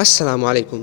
السلام علیکم۔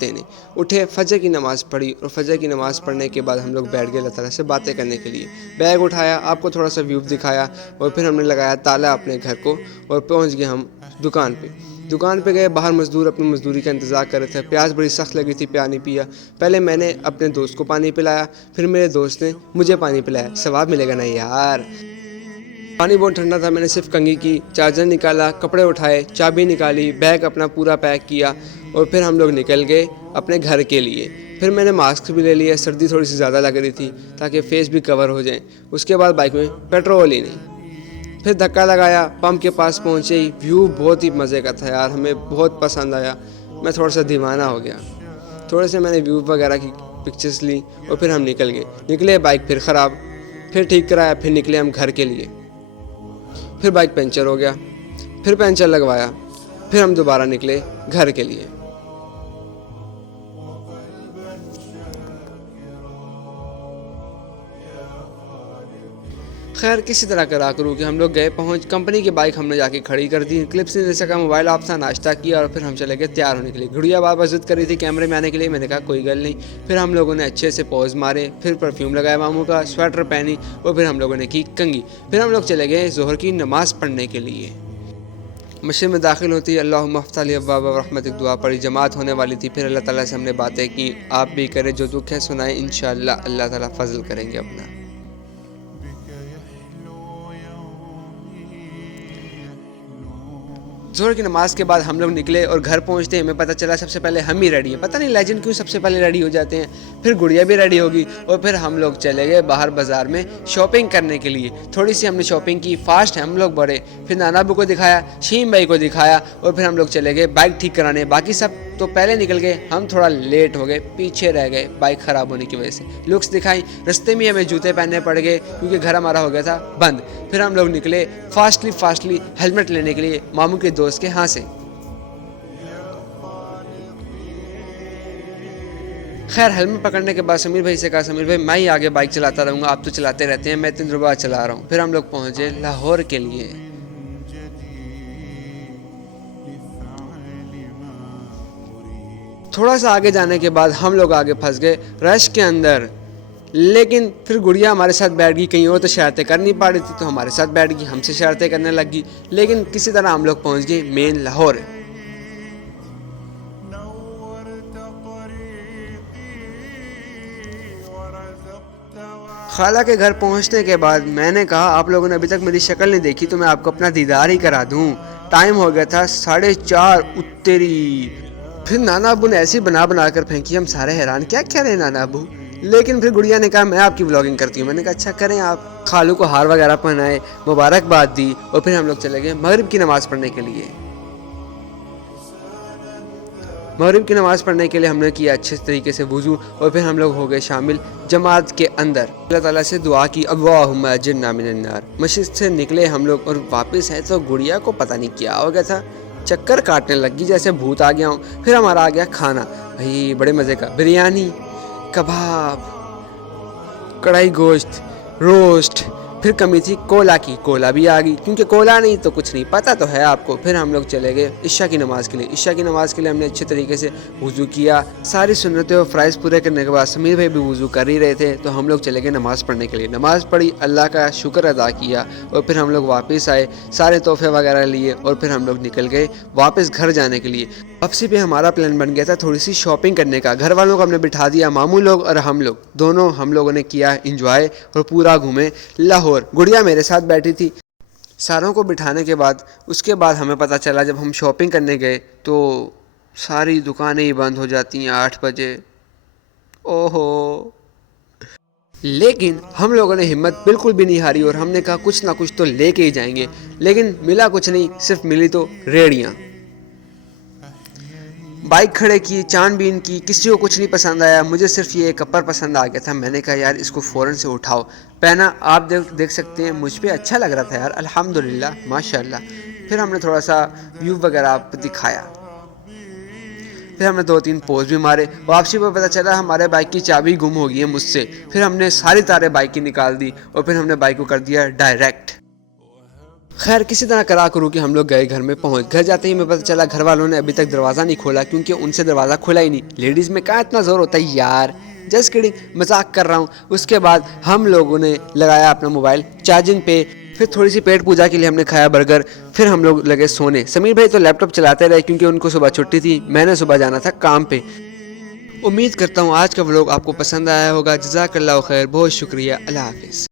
دینے۔ اٹھے، فجر کی نماز پڑھی اور فجر کی نماز پڑھنے کے بعد ہم لوگ بیٹھ گئے اللہ تعالیٰ سے باتیں کرنے کے لیے۔ بیگ اٹھایا، آپ کو تھوڑا سا ویو دکھایا اور پھر ہم نے لگایا تالا اپنے گھر کو اور پہنچ گئے ہم دکان پہ گئے۔ باہر مزدور اپنی مزدوری کا انتظار کر رہے تھے۔ پیاس بڑی سخت لگی تھی، پانی پیا۔ پہلے میں نے اپنے دوست کو پانی پلایا، پھر میرے دوست نے مجھے پانی پلایا۔ ثواب ملے گا نا یار۔ پانی بہت ٹھنڈا تھا، میں نے صرف کنگھی کی، چارجر نکالا، کپڑے اٹھائے، چابی نکالی، بیگ اپنا پورا پیک کیا اور پھر ہم لوگ نکل گئے اپنے گھر کے لیے۔ پھر میں نے ماسک بھی لے لیا، سردی تھوڑی سی زیادہ لگ رہی تھی تاکہ فیس بھی کور ہو جائیں۔ اس کے بعد بائک میں پیٹرول ہی نہیں، پھر دھکا لگایا، پمپ کے پاس پہنچے ہی ویو بہت ہی مزے کا تھا یار، ہمیں بہت پسند آیا۔ میں تھوڑا سا دیوانہ ہو گیا، تھوڑے سے میں نے ویو وغیرہ کی پکچرز لی اور پھر ہم نکلے بائک پھر خراب، پھر ٹھیک کرایا، پھر نکلے ہم گھر کے لیے۔ پھر بائک پنچر ہو گیا، پھر پنچر لگوایا، پھر ہم دوبارہ نکلے گھر کے لیے۔ خیر کسی طرح کرا کروں کہ ہم لوگ گئے، پہنچ کمپنی کی بائک ہم نے جا کے کھڑی کر دی، کلپس نہیں دے سکا، موبائل آف تھا، ناشتہ کیا اور پھر ہم چلے گئے تیار ہونے کے لیے۔ گڑیا بار بار ضد کر رہی تھی کیمرے میں آنے کے لیے، میں نے کہا کوئی گل نہیں۔ پھر ہم لوگوں نے اچھے سے پوز مارے، پھر پرفیوم لگایا ماموں کا، سویٹر پہنی اور پھر ہم لوگوں نے کی کنگھی۔ پھر ہم لوگ چلے گئے ظہر کی نماز پڑھنے کے لیے۔ مسجد میں داخل ہوتی اللہم افتح لی ابواب رحمتک دعا پڑھی، جماعت ہونے والی تھی۔ پھر اللہ تعالیٰ سے ہم نے باتیں کی، آپ بھی کریں، جو دکھ ہے سنائیں، انشاءاللہ اللہ تعالیٰ فضل کریں گے اپنا۔ ظہر کی نماز کے بعد ہم لوگ نکلے اور گھر پہنچتے ہمیں پتہ چلا سب سے پہلے ہم ہی ریڈی ہیں، پتہ نہیں لیجنڈ کیوں سب سے پہلے ریڈی ہو جاتے ہیں۔ پھر گڑیا بھی ریڈی ہوگی اور پھر ہم لوگ چلے گئے باہر بازار میں شاپنگ کرنے کے لیے۔ تھوڑی سی ہم نے شاپنگ کی، فاسٹ ہیں ہم لوگ بڑے۔ پھر نانا ابو کو دکھایا، شیم بھائی کو دکھایا اور پھر ہم لوگ چلے گئے بائک ٹھیک کرانے۔ باقی سب تو پہلے نکل گئے، ہم تھوڑا لیٹ ہو گئے، پیچھے رہ گئے بائک خراب ہونے کی وجہ سے۔ لکس دکھائیں، رستے میں ہمیں جوتے پہننے پڑ گئے کیونکہ گھر ہمارا ہو گیا تھا بند۔ پھر ہم لوگ نکلے فاسٹلی ہیلمٹ لینے کے لیے ماموں کے دوست کے ہاں سے۔ خیر ہیلمٹ پکڑنے کے بعد سمیر بھائی سے کہا، سمیر بھائی میں ہی آگے بائک چلاتا رہوں گا، آپ تو چلاتے رہتے ہیں، میں 3 دن بعد چلا رہا ہوں۔ پھر ہم لوگ پہنچے لاہور کے لیے۔ تھوڑا سا آگے جانے کے بعد ہم لوگ آگے پھنس گئے رش کے اندر، لیکن پھر گڑیا ہمارے ساتھ بیٹھ گئی، کہیں اور تو شرارتیں کر نہیں پا رہی تھی تو ہمارے ساتھ بیٹھ گئی، ہم سے شرارتیں کرنے لگ گئی، لیکن کسی طرح ہم لوگ پہنچ گئے مین لاہور۔ خالہ کے گھر پہنچنے کے بعد میں نے کہا آپ لوگوں نے ابھی تک میری شکل نہیں دیکھی تو میں آپ کو اپنا دیدار ہی کرا دوں۔ ٹائم ہو گیا تھا 4:30 اتری۔ پھر نانا ابو نے ایسی بنا کر پھینکی، ہم سارے حیران کیا کہہ رہے ہیں نانا ابو، لیکن پھر گڑیا نے کہا میں آپ کی ولاگنگ کرتی ہوں۔ میں نے کہا اچھا کریں آپ۔ خالو کو ہار وغیرہ پہنائے، مبارکباد دی اور پھر ہم لوگ چلے گئے مغرب کی نماز پڑھنے کے لیے۔ مغرب کی نماز پڑھنے کے لیے ہم نے کیا اچھے طریقے سے وضو اور پھر ہم لوگ ہو گئے شامل جماعت کے اندر۔ اللہ تعالیٰ سے دعا کی اللہم اجرنا من النار۔ مسجد سے نکلے ہم لوگ اور واپس ہے تو گڑیا کو پتہ نہیں کیا ہو گیا تھا، چکر کاٹنے لگی جیسے بھوت آ گیا ہوں۔ پھر ہمارا آ گیا کھانا، بھائی بڑے مزے کا، بریانی، کباب، کڑھائی گوشت، روسٹ، پھر کمی تھی کولا کی، کولا بھی آ گئی کیونکہ کولا نہیں تو کچھ نہیں، پتہ تو ہے آپ کو۔ پھر ہم لوگ چلے گئے عشاء کی نماز کے لیے۔ عشاء کی نماز کے لیے ہم نے اچھے طریقے سے وضو کیا، ساری سنتیں اور فرائض پورے کرنے کے بعد سمیر بھائی بھی وضو کر ہی رہے تھے تو ہم لوگ چلے گئے نماز پڑھنے کے لیے۔ نماز پڑھی، اللہ کا شکر ادا کیا اور پھر ہم لوگ واپس آئے، سارے تحفے وغیرہ لیے اور پھر ہم لوگ نکل گئے واپس گھر جانے کے لیے۔ واپسی پہ ہمارا پلان بن گیا تھا تھوڑی سی شاپنگ کرنے کا، گھر والوں کو ہم نے بٹھا دیا، ماموں لوگ اور ہم لوگ دونوں ہم لوگوں نے کیا انجوائے اور پورا گھومے لاہور۔ گڑیا میرے ساتھ بیٹھی تھی۔ ساروں کو بٹھانے کے بعد اس کے بعد ہمیں پتہ چلا جب ہم شاپنگ کرنے گئے تو ساری دکانیں ہی بند ہو جاتی ہیں 8 بجے۔ اوہو، لیکن ہم لوگوں نے ہمت بالکل بھی نہیں ہاری اور ہم نے کہا کچھ نہ کچھ تو لے کے ہی جائیں گے، لیکن ملا کچھ نہیں، صرف ملی تو ریڑیاں۔ بائک کھڑے کی، چان بین کی، کسی کو کچھ نہیں پسند آیا، مجھے صرف یہ کپر پسند آ گیا تھا۔ میں نے کہا یار اس کو فوراً سے اٹھاؤ، پہنا، آپ دیکھ سکتے ہیں مجھ پہ اچھا لگ رہا تھا یار، الحمدللہ ماشاءاللہ۔ پھر ہم نے تھوڑا سا ویو وغیرہ آپ دکھایا، پھر ہم نے 2-3 پوز بھی مارے۔ واپسی پہ پتہ چلا ہمارے بائک کی چابی گم ہو گئی ہے مجھ سے۔ پھر ہم نے ساری تاریں بائک کی نکال دی اور پھر ہم نے بائک کو کر دیا ڈائریکٹ۔ خیر کسی طرح کرا کرو کہ ہم لوگ گئے، گھر میں پہنچ، گھر جاتے ہی ہمیں پتہ چلا گھر والوں نے ابھی تک دروازہ نہیں کھولا، کیونکہ ان سے دروازہ کھولا ہی نہیں۔ لیڈیز میں کہاں اتنا زور ہوتا ہے یار، جسٹ کڈنگ، مذاق کر رہا ہوں۔ اس کے بعد ہم لوگوں نے لگایا اپنا موبائل چارجنگ پہ، پھر تھوڑی سی پیٹ پوجا کے لیے ہم نے کھایا برگر، پھر ہم لوگ لگے سونے۔ سمیر بھائی تو لیپ ٹاپ چلاتے رہے کیونکہ ان کو صبح چھٹی تھی، میں نے صبح جانا تھا کام پہ۔ امید کرتا ہوں آج کا ولاگ آپ کو پسند آیا ہوگا۔ جزاک اللہ خیر، بہت شکریہ، اللہ حافظ۔